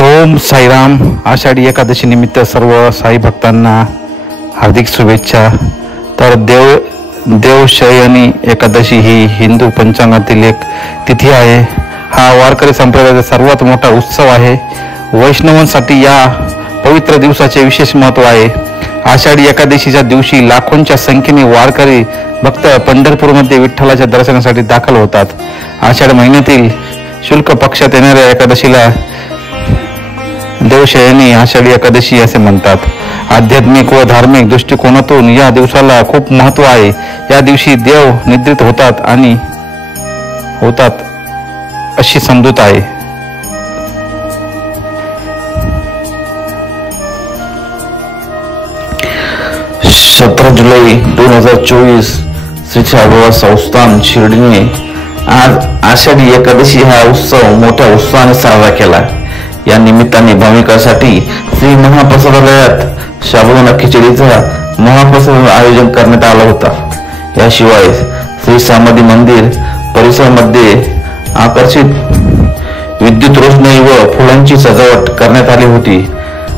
ओम साईराम. आषाढी एकादशी निमित्त सर्व साई भक्तांना हार्दिक शुभेच्छा. तर देवशयनी एकादशी ही हिंदू पंचांगातील एक तिथी आहे. हा वारकरी संप्रदायाचा सर्वात मोठा उत्सव आहे. वैष्णवांसाठी या पवित्र दिवसाचे विशेष महत्त्व आहे. आषाढी एकादशीच्या दिवशी लाखोंच्या संख्येने वारकरी भक्त पंढरपूरमध्ये विठ्ठलाच्या दर्शनासाठी दाखल होतात. आषाढ महिन्यातील शुक्ल पक्षात येणाऱ्या एकादशीला देवशयनी आषाढी एकादशी असे म्हणतात. आध्यात्मिक व धार्मिक दृष्टिकोनातून या दिवसाला खूप महत्त्व आहे. या दिवशी देव निद्रित होतात अशी समजूत आहे. जुलै 2024 श्री साईबाबा संस्थान शिर्डीने आज आषाढी एकादशी हा उत्सव मोठ्या उत्साहाने साजरा केला. या निमित्ताने भाविकांसाठी श्री महाप्रसादालयात साबुदाणा खिचडीचा महाप्रसाद आयोजन करण्यात आला होता. याशिवाय श्री समाधी मंदिर परिसरामध्ये आकर्षित विद्युत रोषणाई व फुलांची सजावट करण्यात आली होती.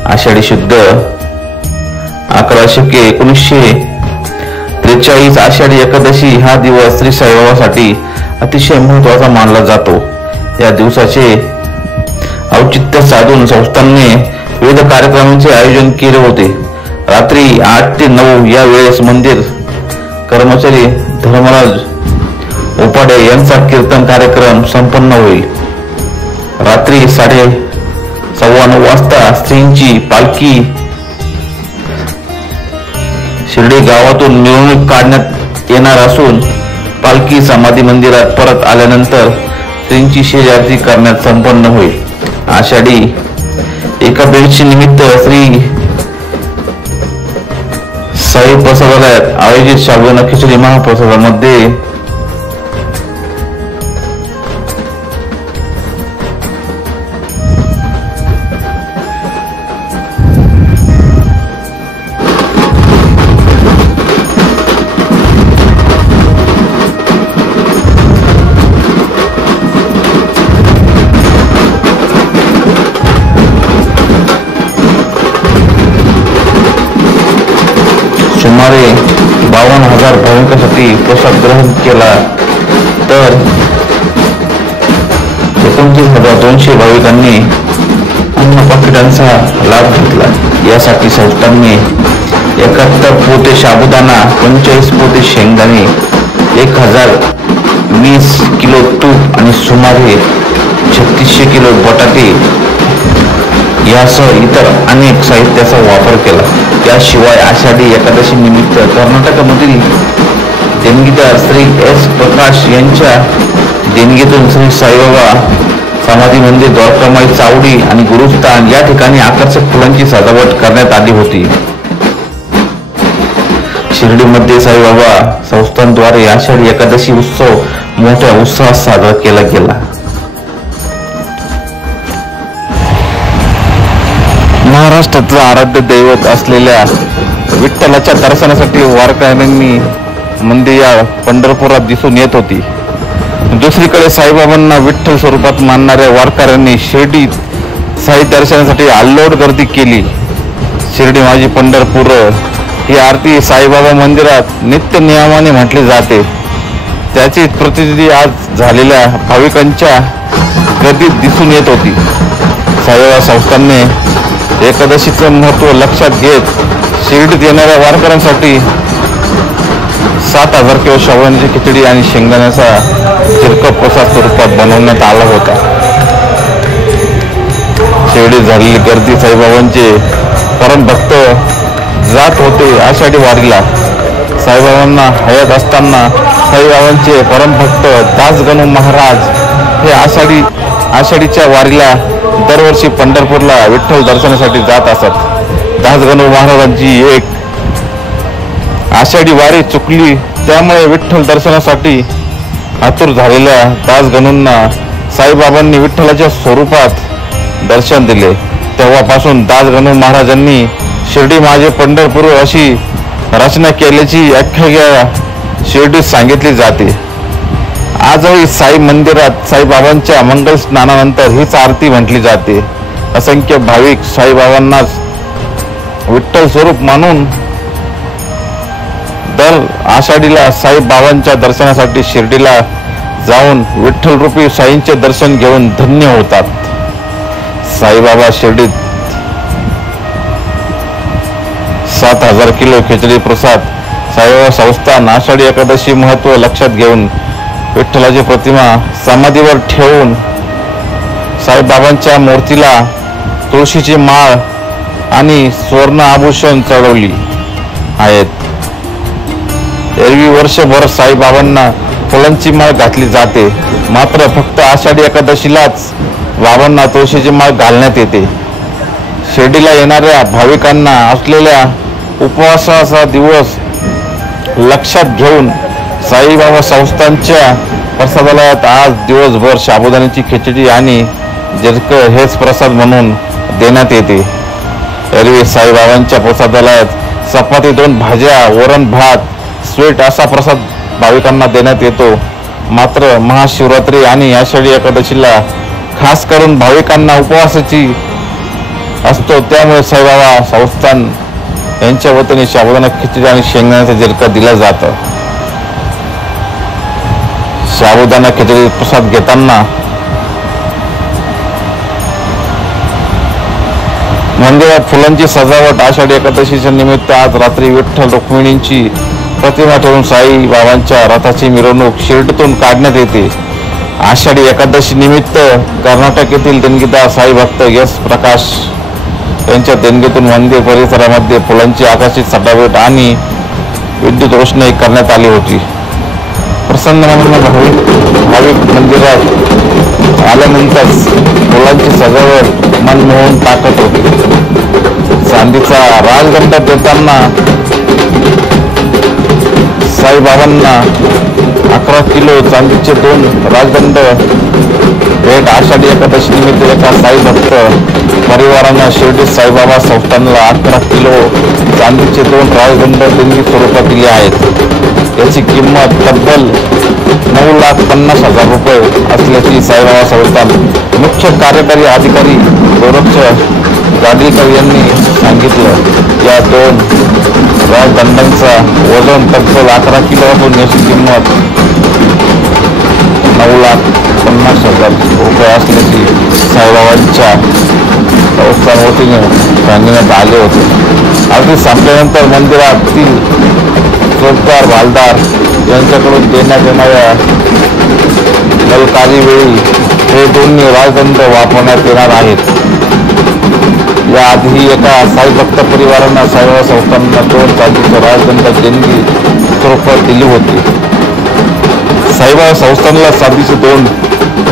आषाढी शुद्ध 1943 आषाढी एकादशी हा दिवस श्री साईबाबासाठी अतिशय महत्त्वाचा मानला जातो. या दिवसाचे औचित्य साधून संस्थांनी विविध कार्यक्रमांचे आयोजन केले होते. रात्री 8 ते 9 या वेळेस मंदिर कर्मचारी धर्मराज उपाडे यांचा कीर्तन कार्यक्रम संपन्न होईल. रात्री 9:15 वाजता श्रींची पालखी शिर्डी गावातून मिरवणूक काढण्यात येणार असून पालखी समाधी मंदिरात परत आल्यानंतर श्रींची शेजारती करण्यात संपन्न होईल. आषाढी एकादशी निमित्त श्री साई प्रसादालयात आयोजित साबुदाणा खिचडी महाप्रसादामध्ये सुमारे 52,000 भाविकांसाठी प्रसाद ग्रहण केला. तर 29,200 भाविकांनी अन्न पाकिटांचा लाभ घेतला. यासाठी संस्थांनी 71 पोते साबुदाणा, 45 पोते शेंगदाणे, 1020 किलो तूप आणि सुमारे 3600 किलो बटाटे यासह इतर अनेक साहित्याचा वापर केला. त्याशिवाय आषाढी एकादशी निमित्त कर्नाटकमधील देणगीदार श्री एस प्रकाश यांच्या देणगीतून श्री साईबाबा समाधी मंदिर, द्वारकामाई चावडी आणि गुरुस्थान या ठिकाणी आकर्षक फुलांची सजावट करण्यात आली होती. शिर्डीमध्ये साईबाबा संस्थांद्वारे आषाढी एकादशी उत्सव मोठ्या उत्साहात साजरा केला गेला. महाराष्ट्राचं आराध्य दैवत असलेल्या विठ्ठलाच्या दर्शनासाठी वारकऱ्यांनी मंदिर या पंढरपुरात दिसून येत होती. दुसरीकडे साईबाबांना विठ्ठल स्वरूपात मानणाऱ्या वारकऱ्यांनी शिर्डीत साई दर्शनासाठी अल्लोड गर्दी केली. शिर्डी माझी पंढरपूर ही आरती साईबाबा मंदिरात नित्य नियमाने म्हटली जाते. त्याची प्रतिनिधी आज झालेल्या भाविकांच्या गर्दीत दिसून येत होती. साईबाबा संस्थांनी एकादशीचं महत्त्व लक्षात घेत शिर्डीत येणाऱ्या वारकऱ्यांसाठी 7,000 किलो साबुदाण्याची खिचडी आणि शेंगदाण्याचा चिरका प्रसाद स्वरूपात बनवण्यात आला होता. शिर्डीत झालेली गर्दी साईबाबांचे परमभक्त जात होते. आषाढी वारीला साईबाबांना हयात असताना साईबाबांचे परमभक्त दासगणू महाराज हे आषाढीच्या वारीला दरवर्षी पंढरपूरला विठ्ठल दर्शनासाठी जात असत. दासगणू महाराजांची एक आषाढी वारी चुकली, त्यामुळे विठ्ठल दर्शनासाठी आतुर झालेल्या दासगणूंना साईबाबांनी विठ्ठलाच्या स्वरूपात दर्शन दिले. तेव्हापासून दासगणू महाराजांनी शिर्डी माझे पंढरपूर अशी रचना केल्याची आख्यायिका शिर्डीत सांगितली जाते. आजही साई मंदिरात साईबाबांच्या मंगल स्नानानंतर हीच आरती म्हटली जाते. असंख्य भाविक साईबाबांनाच विठ्ठल स्वरूप मानून दर आषाढीला साईबाबांच्या दर्शनासाठी शिर्डीला जाऊन विठ्ठल रूपी साईंचे दर्शन घेऊन धन्य होतात. साईबाबा शिर्डीत 7,000 किलो खिचडी प्रसाद. साईबाबा संस्थान आषाढी एकादशी महत्व लक्षात घेऊन विठ्ठलाची प्रतिमा समाधीवर ठेवून साईबाबांच्या मूर्तीला तुळशीची माळ आणि स्वर्ण आभूषण चढवली आहेत. एरवी वर्षभर साईबाबांना फुलांची माळ घातली जाते, मात्र फक्त आषाढी एकादशीलाच बाबांना तुळशीची माळ घालण्यात येते. शिर्डीला येणाऱ्या भाविकांना असलेल्या उपवासाचा दिवस लक्षात घेऊन साईबाबा संस्थानच्या प्रसादालयात आज दिवसभर साबुदाण्याची खिचडी आणि जिरक हेच प्रसाद म्हणून देण्यात येते. एरवी साईबाबांच्या प्रसादालयात चपाती, 2 भाज्या, वरण भात, स्वीट असा प्रसाद भाविकांना देण्यात येतो. मात्र महाशिवरात्री आणि आषाढी एकादशीला खास करून भाविकांना उपवासाची असतो, त्यामुळे साईबाबा संस्थान यांच्या वतीने साबुदाणा खिचडी आणि शेंगदाण्याचा जिरका दिला जातं. साबुदाणा खिचडी प्रसाद घेताना मंदिरात फुलांची सजावट. आषाढी एकादशीच्या निमित्त आज रात्री विठ्ठल रुक्मिणींची प्रतिमा ठेवून साईबाबांच्या रथाची मिरवणूक शिर्डीतून काढण्यात येते. आषाढी एकादशी निमित्त कर्नाटक येथील देणगीदार साई भक्त यश प्रकाश यांच्या देणगीतून मंदिर परिसरामध्ये फुलांची आकर्षित सजावट आणि विद्युत रोषणाई करण्यात आली होती. प्रसन्न मनाने भाविक मंदिरात आल्यानंतर फुलांची सजावट मन मोहून टाकत होती. चांदीचा राजदंड देताना साईबाबांना 11 किलो चांदीचे 2 राजदंड भेट. आषाढी एकादशी निमित्त एका साई भक्त परिवारानं शिर्डी साईबाबा संस्थानला 11 किलो चांदीचे 2 राजदंड देणगी स्वरूपात दिले आहेत. याची किंमत तब्बल 9,50,000 रुपये असल्याची साईबाबा संस्थान मुख्य कार्यकारी अधिकारी गोरक्ष गाडीलकर यांनी सांगितलं. या 2 राजदंडांचा वजन तब्बल 11 किलो असून याची किंमत 9,50,000 रुपये असल्याची साईबाबांच्या संस्थान वतीने सांगण्यात आले होते. अगदी संपल्यानंतर मंदिरातील चौकदार भालदार यांच्याकडून देण्यात येणाऱ्या ललकारी वेळी हे दोन्ही राजदंड वापरण्यात येणार आहेत. याआधी एका साई भक्त परिवारानं साईबाबा संस्थांना 2 चांदीचे राजदंड देणगी स्वरूपात दिली होती. साईबाबा संस्थानला चांदीचे 2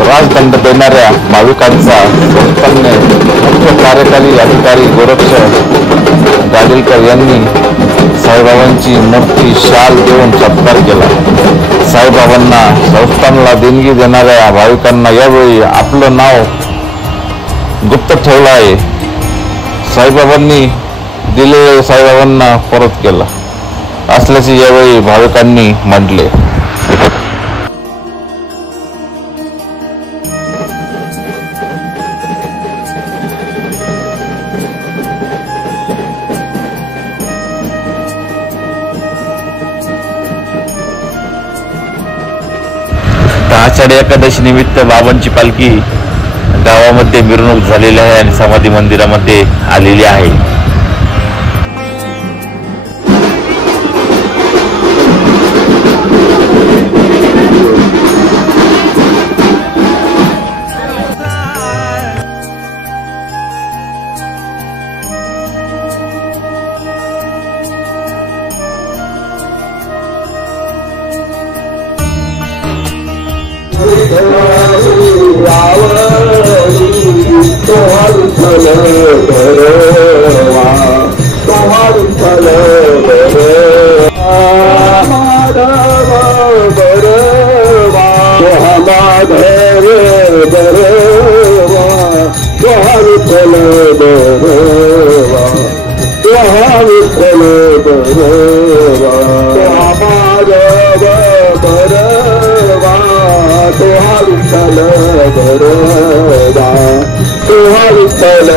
राजदंड देणाऱ्या भाविकांचा संस्थानने मुख्य कार्यकारी अधिकारी गोरक्ष गाडीलकर यांनी साईबाबांची मूर्ती शाल देऊन सत्कार केला. साईबाबांना संस्थानला देणगी देणाऱ्या भाविकांना यावेळी आपलं नाव गुप्त ठेवलं आहे. साईबाबांनी दिलेले साईबाबांना परत केला असल्याचे यावेळी भाविकांनी म्हटले. आषाढी एकादशी निमित्त बाबांची पालखी गावामध्ये मिरवणूक झालेली आहे आणि समाधी मंदिरामध्ये आलेली आहे. तुहा विठ्ठल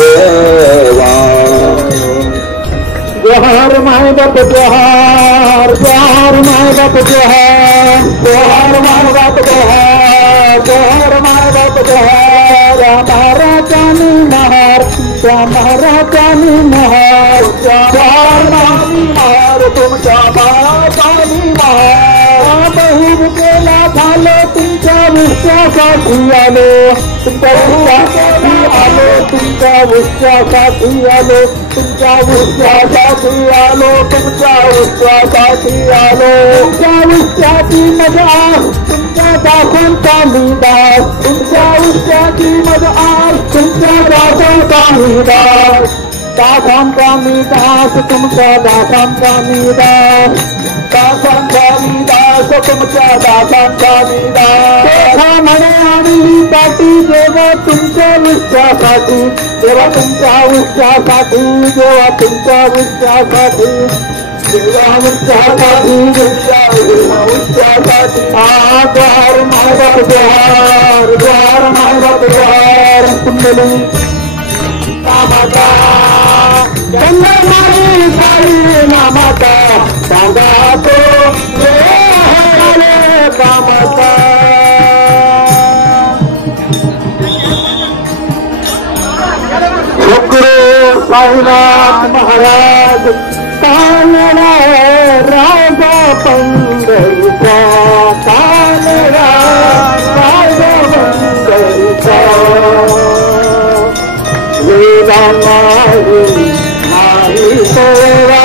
देवा. जोहार माय बाप जोहार, जोहार माय बाप जोहार, जोहार माय बाप जोहार, जोहार माय बाप जोहार. महाराजांनी महार, त्या महाराजांनी महार, महाराजांनी महार, तुमच्या बाळाचानी महार. बहीण गेला झालं तुमच्या विश्वासाठी आलो, तुमच्या विश्वासाठी आलो, तुमच्या विश्वासाठी आलो, तुमच्या विश्वासाठी आलो, तुमच्या विश्वासाठी आलो. तुमच्या विश्वाची मजा तुमच्या दासांचा निदास, तुमच्या विश्वाची मजा तुमच्या दासांचा निदास. दासांचा निदास, तुमच्या दासांचा निदास, दासांचा निदास, तुमच्या दासांचा निदास. म्हणे आणि साठी जेव्हा तुमच्या विश्वासाठी, तेव्हा तुमच्या विश्वासाठी, जेव्हा तुमच्या विश्वासाठी, जेव्हा विश्वासाठी, विश्वासाठी. जोहार महाराज जोहार, जोहार महाराज जोहार. कुंडली नामाचा चंद्रमाई साई नामाचा सांगा तो कामाचा. शुक्रो साईनाथ महाराज कालरा राजा पंढरीचा, कालरा राजा पंढरीचा. वेदा नाही नाही कळला,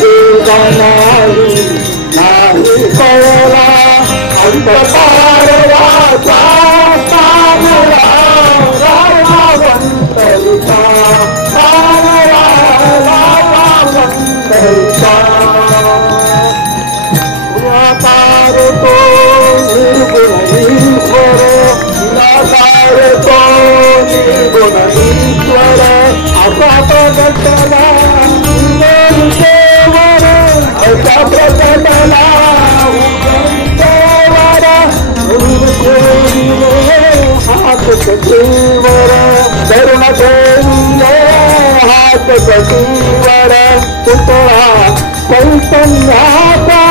वेदा नाही नाही कळला, अंतपारवाचा कालरा राजा पंढरीचा, कालरा राजा पंढरीचा. निराकार तो निर्गुण ईश्वर, निराकार तो निर्गुण ईश्वर. असा प्रकटला देवर, असा प्रकटला देवर. हात कटीवर करुण देवीले, हात कटीवर पुतळा चैतन्याचा.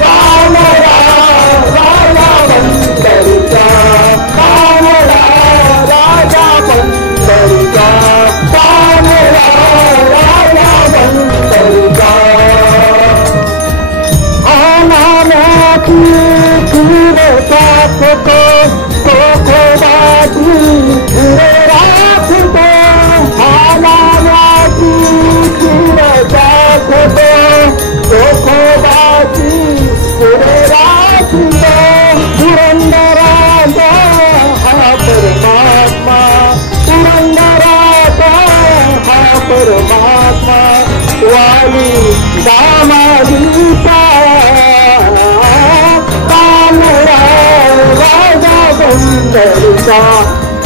कालरा राजा पंढरीचा, कालरा राजा पंढरीचा, कालरा राजा पंढरीचा. आनाची धीर राखतो, तो खोबाची धीर राखतो. आनाची धीर राखतो, तो खोबाची धीर राखतो. पुरंदराचा हा परमात्मा, पुरंदराचा हा परमात्मा. वाली दामालीचा कालरा राजा पंढरीचा,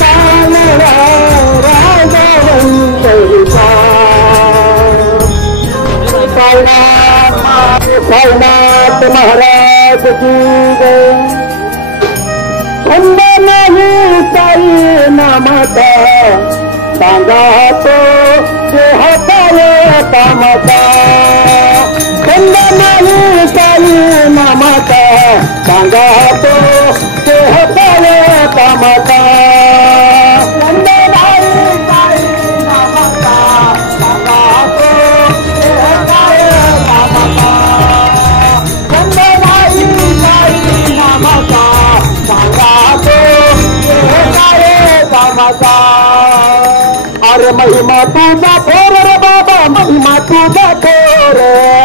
कालरा राजा पंढरीचा. साईनाथ महाराज की जय. खंड नाही साई नामाचा, सांगा तो देहाताय कामाचा. खंड नाही साई नामाचा, सांगा तो देहाताय कामाचा. खंड नाही साई नामाचा, सांगा तो देहाताय कामाचा. खंड नाही साई नामाचा, सांगा तो देहाताय कामाचा. अरे महिमा तुझा थोर रे बाबा, महिमा तुझा थोर,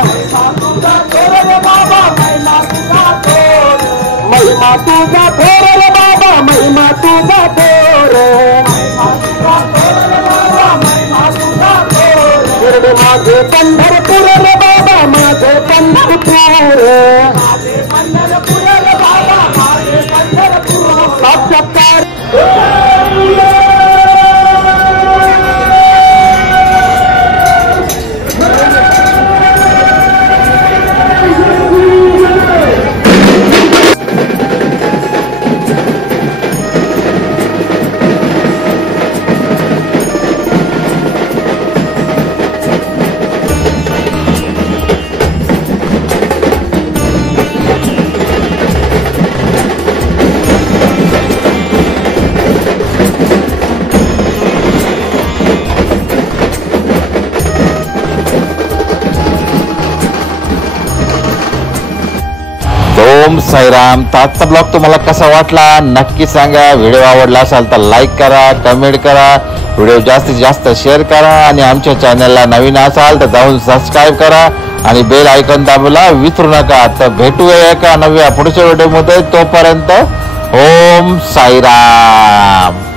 महिमा तुझा थोर रे बाबा, महिमा तुझा थोर. महिमा तुझा थोर रे बाबा, महिमा तुझा थोर, महिमा तुझा थोर रे बाबा, महिमा तुझा थोर. माझे पंढरपूर रे बाबा, माझे पंढरपूर, माझे पंढरपूर रे बाबा, माझे पंढरपूर. साक्षात्कार ओम साईराम. तर आजचा ब्लॉग तुम्हाला कसा वाटला नक्की सांगा. व्हिडिओ आवडला असाल तर लाईक करा, कमेंट करा, व्हिडिओ जास्तीत जास्त शेअर करा आणि आमच्या चॅनलला नवीन असाल तर जाऊन सबस्क्राईब करा आणि बेल आयकॉन दाबायला विसरू नका. तर भेटूया एका नव्या पुढच्या व्हिडिओमध्ये. तोपर्यंत ओम साईराम.